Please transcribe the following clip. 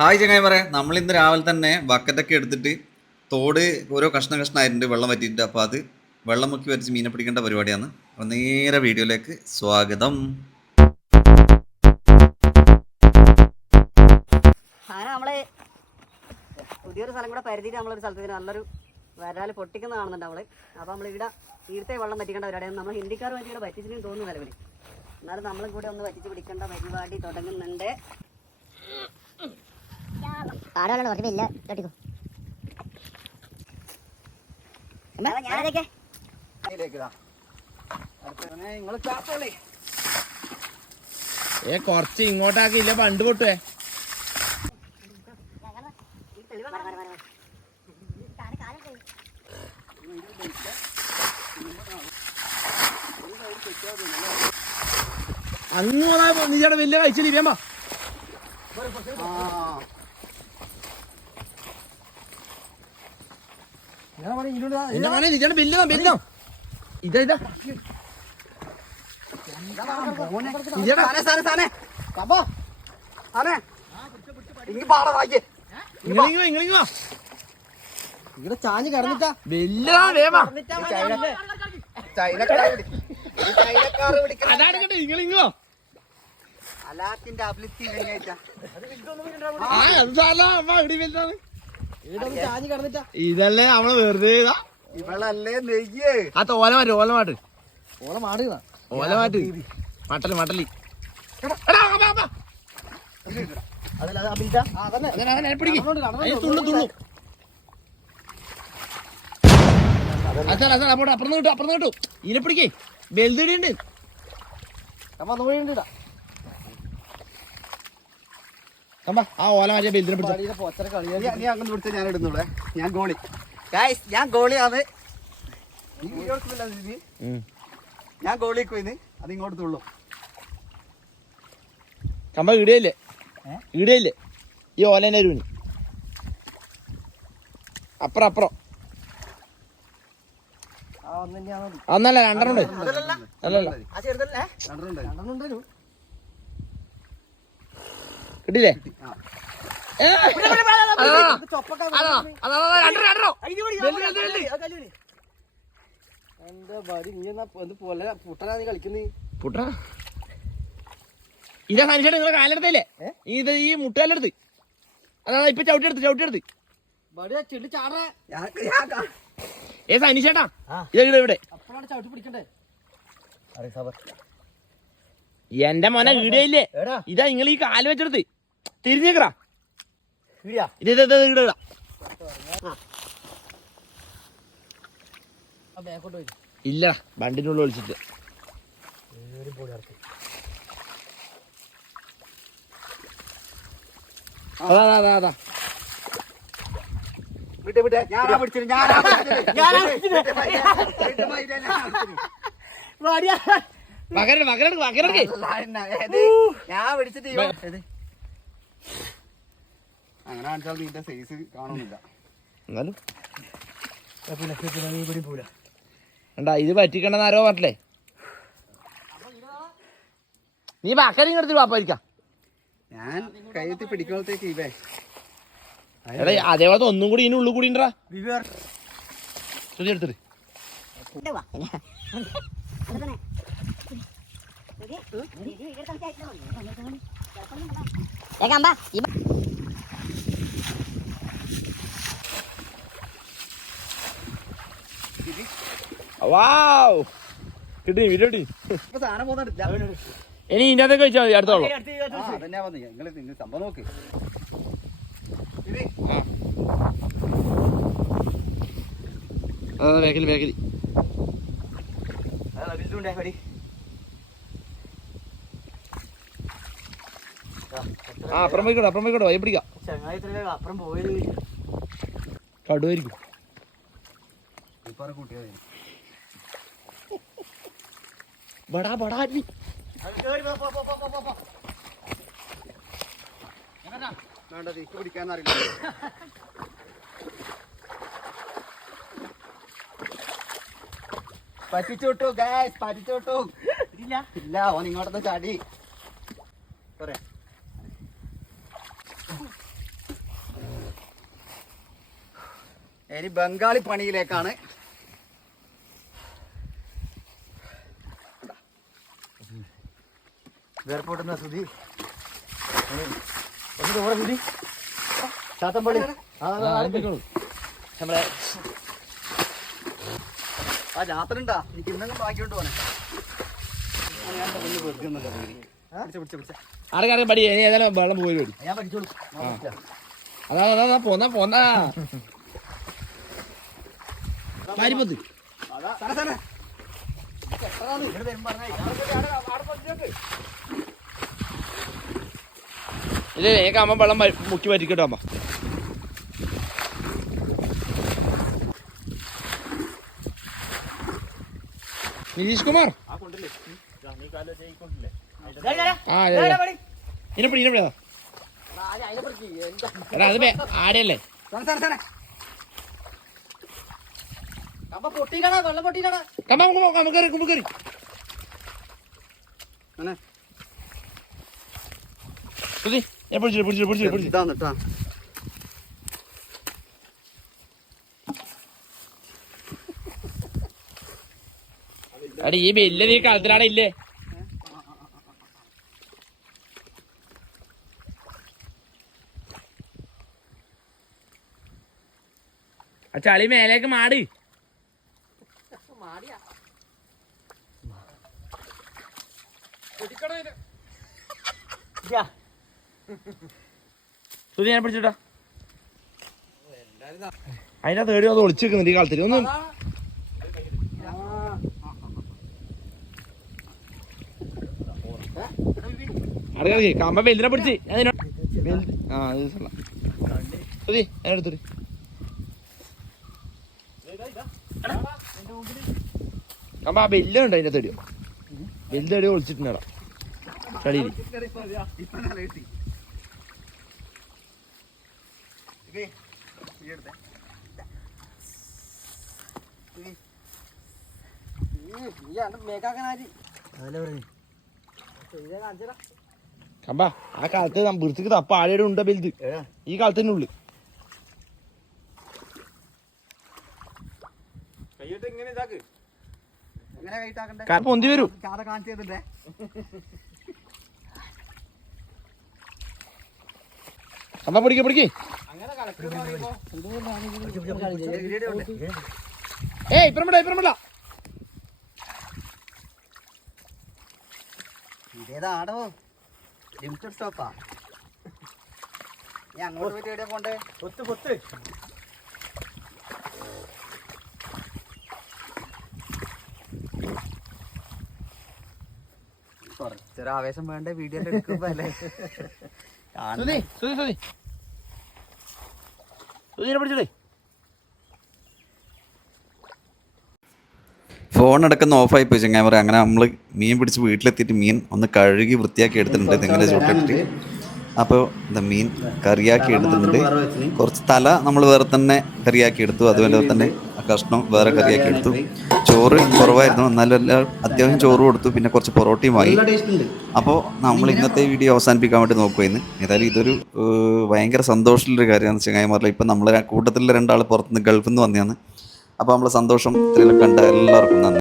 Hi ചങ്ങായി ചങ്ങായിമാരെ നമ്മൾ ഇന്ന് രാവിലെ തന്നെ ബക്കറ്റൊക്കെ എടുത്തിട്ട് തോട് ഓരോ കഷ്ണ കഷ്ണമായിട്ടുണ്ട് വെള്ളം വറ്റിയിട്ട് അപ്പോൾ അത് വെള്ളം മുക്കി വരച്ച് മീനെ പിടിക്കേണ്ട പരിപാടിയാണ്. അപ്പോൾ നേരെ വീഡിയോയിലേക്ക് സ്വാഗതം. നമ്മൾ? പുതിയൊരു സ്ഥലം കൂടെ പരിധിയിട്ട് നമ്മളൊരു സ്ഥലത്തിന് നല്ലൊരു വരാൽ പൊട്ടിക്കുന്ന കാണുന്നുണ്ട് നമ്മൾ. അപ്പൊ നമ്മൾ ഇവിടെ ഇവിടുത്തെ വെള്ളം പറ്റിക്കേണ്ട പരിപാടിയാണ്. നമ്മൾ ഹിന്ദിക്കാർ വേണ്ടി ഇവിടെ പറ്റിച്ചിട്ടും തോന്നുന്നു നിലവിൽ എന്നാലും നമ്മളും കൂടെ ഒന്ന് പറ്റിച്ച് പിടിക്കേണ്ട പരിപാടി തുടങ്ങുന്നുണ്ട്. പാടാനുള്ള കുറച്ച് ഇല്ല കേട്ടിക്കോ ഞാനതൊക്കെ ഏ കൊറച്ച് ഇങ്ങോട്ടാക്കില്ല പണ്ട് പൊട്ടേ അങ്ങോട്ടാ നീ ചേട്ടാ വലിയ കഴിച്ചില്ല വേമ്പ മോനെ നീച്ചേട്ടാ വലിയ വലിയ ഇതാ ഇതാ ഇങ്ങളിങ്ങോ ഇങ്ങളിങ്ങോ ഇവിടെ ചാഞ്ഞ് കിടന്നിട്ടാ. കേട്ടോ ഇങ്ങളിങ്ങോ അലാത്തിന്റെ അബിലിറ്റി ആ അത് സാറല്ല അമ്മ ഇവിടെ വലുതാണ്? ഇതല്ലേ നമ്മൾ വെറുതെ ഇവളല്ലേ നെയ്യ്. ആ തോല മാറ്റ് ഓല മാട്ട് ഓല മാടുക ഓല മാറ്റ്. മട്ടൽ മട്ടലി. അപ്പുറത്ത് കിട്ടു അപ്പുറത്ത് കിട്ടു അപ്പുറം അപ്പുറം ഇതിനെ പിടിക്കേ. വെൽതടി ഉണ്ട്. അപ്പൊ നോയിണ്ടാ അമ്മ ആ ഓല പിടിച്ച. നീ അങ്ങനെ പിടിച്ച ഞാൻ ഇടുന്നുള്ളേ ഞാൻ ഗോളി. ഗായ്സ് ഞാൻ ഗോളിയാണ്. ഞാൻ ഗോളിക്ക് പോയിന്ന് അത് ഇങ്ങോട്ട് തുള്ളു. കമ്പ ഇടയില്ലേ? ഇടയില്ലേ? ഈ ഓലേനെ രൂന് അപ്പുറം അപ്പുറം. അന്നല്ല രണ്ടെണ്ണം അല്ലല്ല. ആ ചെറുതല്ലേ? രണ്ടെണ്ണം ഉണ്ടായിരുന്നു കിട്ടില്ലേ ആ. ഏ, അതാ, ചൊപ്പൊക്കെ അതാ, അതാ, അതാ, രണ്ടെണ്ണം, രണ്ടെണ്ണം. വെല്ല്, വെല്ല്, ബടി നീ എന്നാ പോലെ പുട്ടനാ നീ കളിക്കുന്നേ? പുട്ടാ? ഇതാ സനിച്ചേട്ടാ നിങ്ങളെ കാലെടുത്തല്ലേ? ഇത് ഈ മുട്ടുകാലെടുത്ത്. അതാ ഇപ്പൊ ചവിട്ടിയെടുത്ത് ചവിട്ടിയെടുത്ത്. ഏ സനീഷേട്ടാ ഇതെവിടെ ഇതാ ഇവിടെ. എന്റെ മോനെ വീഡിയോ ഇല്ലേ? ഇതാ നിങ്ങൾ ഈ കാൽ വെച്ചെടുത്ത്. തിരിഞ്ഞേക്കറാ ഇല്ല ഉള്ളിൽ ഒളിച്ചിട്ട്. അതാ അതാ അതാ വിട്ടെ വിട്ടെ. ഞാനാ ഞാൻ പിടിച്ചിട്ട്? അങ്ങനെ കാണിച്ചാൽ നിന്റെ സൈസ് കാണുന്നില്ല എന്നാലും കണ്ടാ ഇത് പറ്റിക്കണ്ടെന്ന് ആരോ പറഞ്ഞില്ലേ നീ പക്കരം എടുത്തിട്ട് വാപ്പായിരിക്കാം ഞാൻ കയ്യെത്തി പിടിക്കുമ്പോഴത്തേക്ക് ഇവേ എടാ അതേപോലത്തെ ഒന്നും കൂടി ഇതിനുള്ളിൽ കൂടി ഉണ്ടാ എടുത്തിട്ട് ഏകാമ്പ വാവ് കിട്ടി വീഡിയോ കിട്ടി പോകുന്നുണ്ട് ഇനി ഇതിന്റെ അകത്ത് കഴിച്ചാൽ മതി അടുത്തോളം. ആ അതന്നെ വന്നു നിങ്ങൾ നിങ്ങൾ സംഭവം നോക്ക് ഇത് അതാ വേക്കലി വേക്കലി ബില്ലുണ്ടേ പടി ആ അപ്പുറം പോയിക്കോട്ടെ അപ്പുറം പോയിക്കോട്ടെ വൈ പിടിക്കാം അപ്പുറം പോയത് കടുവായിരിക്കും. ബടാ ബടാ അരുവി. വേണ്ട തീക്ക് പിടിക്കാന്നറിയില്ല പറ്റിച്ചോട്ടു ഗായ്സ് പറ്റിച്ചോട്ടു. ഇല്ല ഇല്ല ഓൻ ഇങ്ങോട്ടൊന്ന് ചാടി. പറയാ ഇനി ബംഗാളി പണിയിലേക്കാണ്. വേർപോട്ടുന്ന സുധി. തോടെ സുധി ചാത്തമ്പള്ളി. നമ്മളെ ആ ജാത്ര ഉണ്ടാ. എനിക്ക് ഇന്നെങ്കിലും ബാക്കിയോണ്ട് പോണേ ഞാൻ ഇപ്പൊ മുന്നിൽ വെറുതെ പിടിച്ച പിടിച്ച പിടിച്ച. ആരെ കാര്യം പടി. ഏതായാലും വെള്ളം പോയി ഞാൻ പഠിച്ചോളൂ. അതാ, പോന്നാ പോന്നാ. പഠിച്ചോക്ക്. ഇല്ല ഏക അമ്മ വെള്ളം മുക്കി വരിക്കട്ടോ അമ്മ നിതീഷ് കുമാർ ആ അതെ, അതെ. ഇതിനെ പിടി ഇതിനെ പിടി അതാ. എടാ അത് ബേ- ആടെയല്ലേ കമ്പ വെള്ളം നമുക്ക് നോക്കാം നമുക്ക് കയറി കയറി പിടിച്ചിട്ട് അടി ഈ വലിയ നീ കളത്തിലാടെ ഇല്ലേ? ആ ചളി മേലേക്ക് മാടി. സുധി ഞാൻ പിടിച്ചിട്ടാ. അതിനാ തേടി അത് ഒളിച്ചു ഈ കാലത്തിൽ ഒന്നും അറിയാതെ കമ്പ വെല്ലിനെ പിടിച്ച്. ആ ഇത് സല്ല. മതി ഞാൻ എടുത്തിട്ട് കമ്പ ആ ബെല്ലുണ്ട് അതിന്റെ തേടിയോ ബെല്ല് തേടി ഒളിച്ചിട്ടുണ്ടാ ചളിയിൽ ഇപ്പൊ നല്ല കിട്ടി ഇതേ, ഈ എടുത്തേ. ആ ബെല്ലുണ്ട് ഈ അന്റെ ബെല്ലടി ഒളിച്ചിട്ടുണ്ടടാ. കമ്പ ആ കാലത്ത് വൃത്തിക്ക് തപ്പ ആഴയുടെ ഉണ്ട ബെൽറ്റ് ഈ എങ്ങനെ പൊന്തി വരൂ. അമ്മ പിടിക്ക പിടിക്ക്. ഏ ഉണ്ട്. ഏയ് ഇപ്പറം വിടാ ഇപ്പറം വിടാ. ഇതേതാടോ ലിമിറ്റഡ് സ്റ്റോപ്പാ. ഞാൻ അങ്ങോട്ട് പോയിട്ട് എവിടെയാ പോണ്ടേ? പൊത്ത് പൊത്ത്. കുറച്ചൊരു ആവേശം വേണ്ട വീഡിയോ എടുക്കുമ്പോ അല്ലേ? സുധി സുധി സുധി. സുധീനെ പിടിച്ചടേ. ഫോൺ അടക്കുന്ന ഓഫായി പോയി ചങ്ങായി പറയാം അങ്ങനെ നമ്മൾ മീൻ പിടിച്ച് വീട്ടിലെത്തിയിട്ട് മീൻ ഒന്ന് കഴുകി വൃത്തിയാക്കി എടുത്തിട്ടുണ്ട്. തെങ്ങിന്റെ ചുട്ടിട്ട്. അപ്പോൾ എന്താ മീൻ കറിയാക്കി എടുത്തിട്ടുണ്ട്. കുറച്ച് തല നമ്മൾ വേറെ തന്നെ കറിയാക്കി എടുത്തു. അതുപോലെ തന്നെ കഷ്ണം വേറെ കറിയാക്കി എടുത്തു. ചോറ് കുറവായിരുന്നു. എന്നാലും എല്ലാം അത്യാവശ്യം ചോറ് കൊടുത്തു. പിന്നെ കുറച്ച് പൊറോട്ടയും വാങ്ങി. അപ്പോൾ നമ്മൾ ഇന്നത്തെ വീഡിയോ അവസാനിപ്പിക്കാൻ വേണ്ടി നോക്കുമായിരുന്നു ഏതായാലും ഇതൊരു ഭയങ്കര സന്തോഷമുള്ളൊരു കാര്യമാണ് ചങ്ങായിമാരിൽ ഇപ്പം നമ്മൾ കൂട്ടത്തിലുള്ള രണ്ടാൾ പുറത്തുനിന്ന് ഗൾഫിൽ നിന്ന് വന്നതാണ്. അപ്പോൾ നമ്മളെ സന്തോഷം കണ്ട എല്ലാവർക്കും നന്ദി.